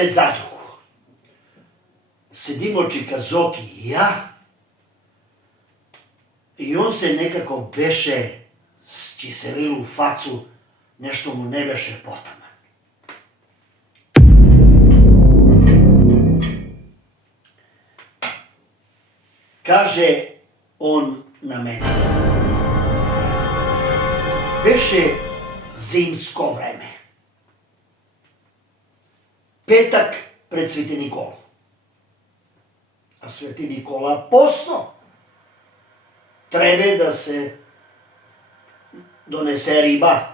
пред задругу. Седимо Чика-Зоки и ја, и он се некако беше счиселил у фацу, нешто му не беше потаман. Каже он на мене. Беше зимско време. Петак пред Свети Никола. А Свети Никола посно. Требе да се донесе риба.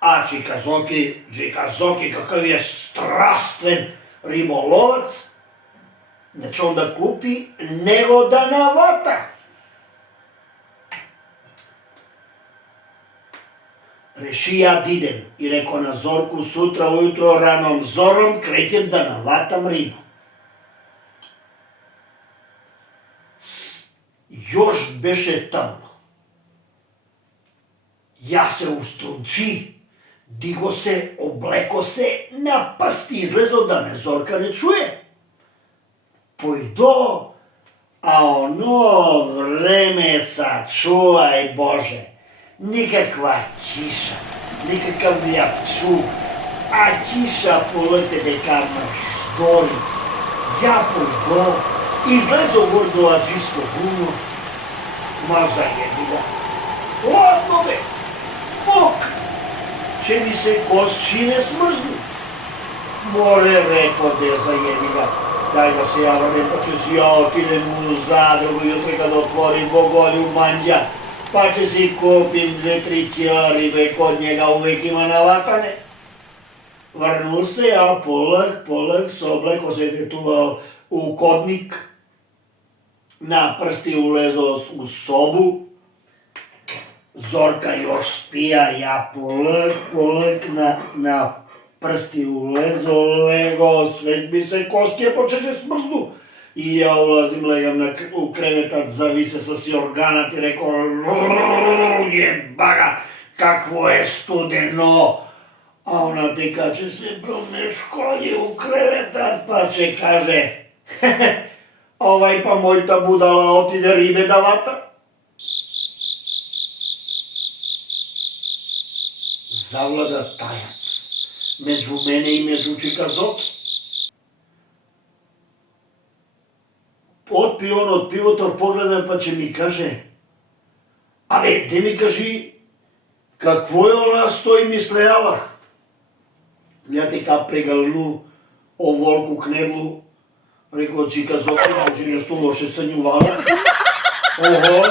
А Чика-Зоки какъв е страствен риболовец, значи он да купи него да навата. Реши ја да идем и реко на Зорку сутра ујутро раном зором креќем да наватам риба. Још беше тамно. Ја се уструнчи, диго се, облеко се, на прсти излезо да ме Зорка не чуе. Појдо, а оно време сачувај Боже, никаква киша, никакав вјапчук, а киша полете дека мрштори. Ја појдо, излезо гор до Аџиско гумно, ма зајеби го. Ладно бе, мок, че ми се косчине смрзну. Море реко де зајеби го. Дај да се јаваме, па че си ја отидем у задругу јутре када отворим Боголју манџа, па че си купим 2-3 кила рибе, код njega увек има наватане. Врну се ја полак со облеко се детувал у кодник, на прсти улезо у собу, Зорка још спија, ја полак на прсти улезо, лего, свет би се костија почеше смрзну. И ја улазим, легам у креветат, зависе со сиорганат и реко, јебага, какво е студено. А она дека че се промешколи у креветат, па че каже, овај па мојта будала отиде рибе да вата. Завлада тајац меѓу мене и меѓу Чика-Зоки. Отпи он од пивото, погледам па че ми каже, абе, де ми кажи, какво е она стои мислејала? Ја дека прегалну о волку кнедлу, рекол Чика-Зоки, може нешто лоше сањувала. Ого,